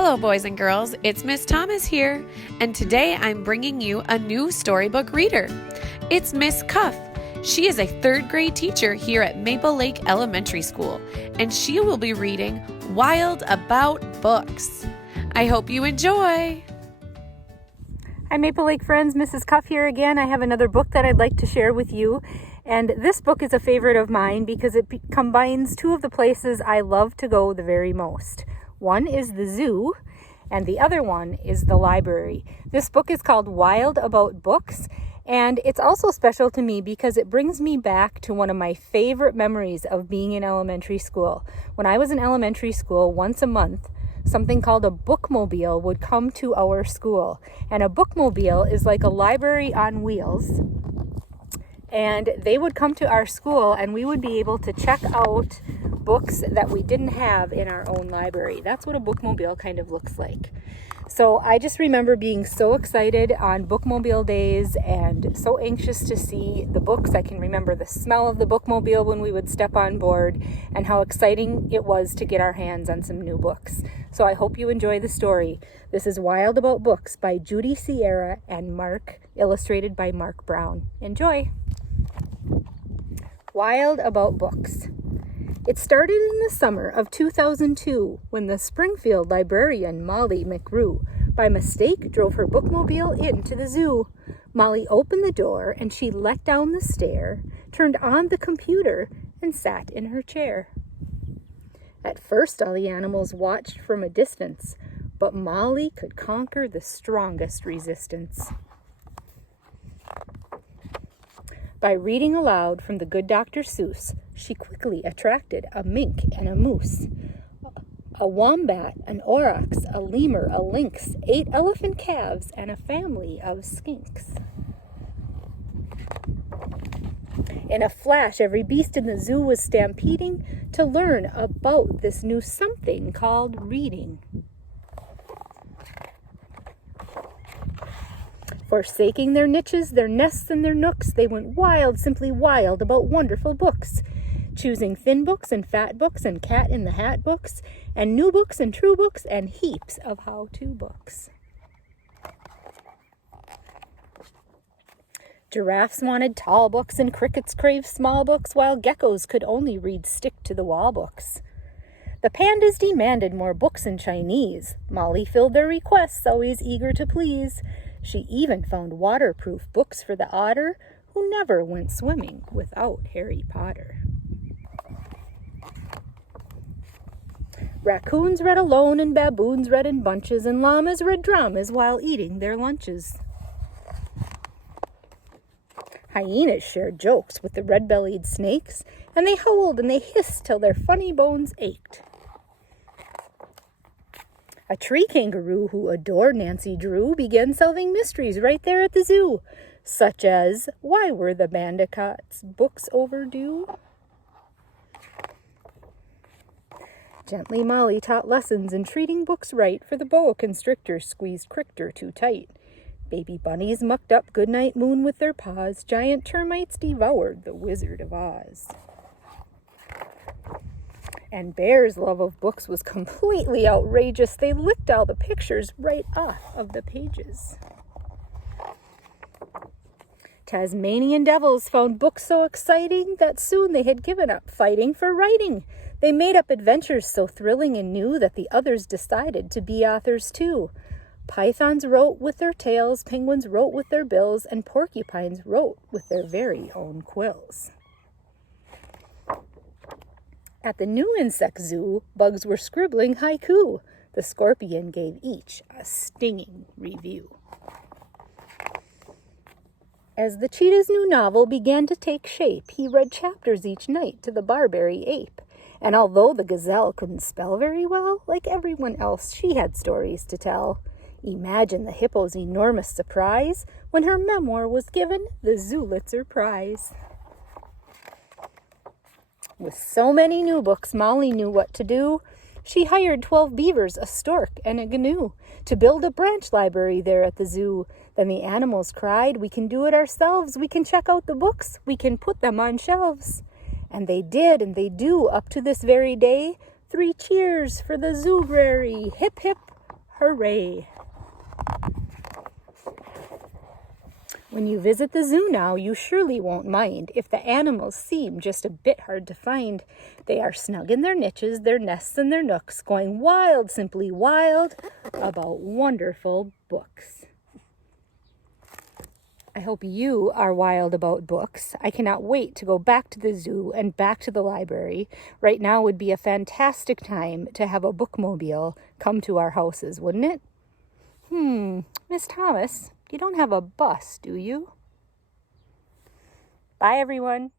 Hello, boys and girls. It's Miss Thomas here, and today I'm bringing you a new storybook reader. It's Miss Kopff. She is a third grade teacher here at Maple Lake Elementary School, and she will be reading Wild About Books. I hope you enjoy. Hi, Maple Lake friends. Mrs. Kopff here again. I have another book that I'd like to share with you. And this book is a favorite of mine because it combines two of the places I love to go the very most. One is the zoo, and the other one is the library. This book is called Wild About Books, and it's also special to me because it brings me back to one of my favorite memories of being in elementary school. When I was in elementary school, once a month, something called a bookmobile would come to our school. And a bookmobile is like a library on wheels. And they would come to our school and we would be able to check out books that we didn't have in our own library. That's what a bookmobile kind of looks like. So I just remember being so excited on bookmobile days and so anxious to see the books. I can remember the smell of the bookmobile when we would step on board and how exciting it was to get our hands on some new books. So I hope you enjoy the story. This is Wild About Books by Judy Sierra and Mark, illustrated by Mark Brown. Enjoy! Wild About Books. It started in the summer of 2002 when the Springfield librarian Molly McGrew by mistake drove her bookmobile into the zoo. Molly opened the door and she let down the stair, turned on the computer, and sat in her chair. At first all the animals watched from a distance, but Molly could conquer the strongest resistance. By reading aloud from the good Dr. Seuss, she quickly attracted a mink and a moose, a wombat, an aurochs, a lemur, a lynx, 8 elephant calves, and a family of skinks. In a flash, every beast in the zoo was stampeding to learn about this new something called reading. Forsaking their niches, their nests, and their nooks, they went wild, simply wild, about wonderful books, choosing thin books and fat books and cat in the hat books, and new books and true books, and heaps of how-to books. Giraffes wanted tall books and crickets craved small books, while geckos could only read stick-to-the-wall books. The pandas demanded more books in Chinese. Molly filled their requests, always eager to please. She even found waterproof books for the otter, who never went swimming without Harry Potter. Raccoons read alone, and baboons read in bunches, and llamas read dramas while eating their lunches. Hyenas shared jokes with the red-bellied snakes, and they howled and they hissed till their funny bones ached. A tree kangaroo who adored Nancy Drew began solving mysteries right there at the zoo, such as, why were the bandicoots' books overdue? Gently Molly taught lessons in treating books right, for the boa constrictor squeezed Crichter too tight. Baby bunnies mucked up Goodnight Moon with their paws. Giant termites devoured the Wizard of Oz. And Bear's love of books was completely outrageous. They licked all the pictures right off of the pages. Tasmanian devils found books so exciting that soon they had given up fighting for writing. They made up adventures so thrilling and new that the others decided to be authors too. Pythons wrote with their tails, penguins wrote with their bills, and porcupines wrote with their very own quills. At the new insect zoo, bugs were scribbling haiku. The scorpion gave each a stinging review. As the cheetah's new novel began to take shape, he read chapters each night to the Barbary ape. And although the gazelle couldn't spell very well, like everyone else, she had stories to tell. Imagine the hippo's enormous surprise when her memoir was given the Zulitzer Prize. With so many new books, Molly knew what to do. She hired 12 beavers, a stork, and a gnu to build a branch library there at the zoo. Then the animals cried, "We can do it ourselves. We can check out the books. We can put them on shelves." And they did, and they do, up to this very day. 3 cheers for the zoobrary. Hip, hip, Hooray! When you visit the zoo now, you surely won't mind if the animals seem just a bit hard to find. They are snug in their niches, their nests, and their nooks, going wild, simply wild, about wonderful books. I hope you are wild about books. I cannot wait to go back to the zoo and back to the library. Right now would be a fantastic time to have a bookmobile come to our houses, wouldn't it? Miss Thomas, you don't have a bus, do you? Bye, everyone.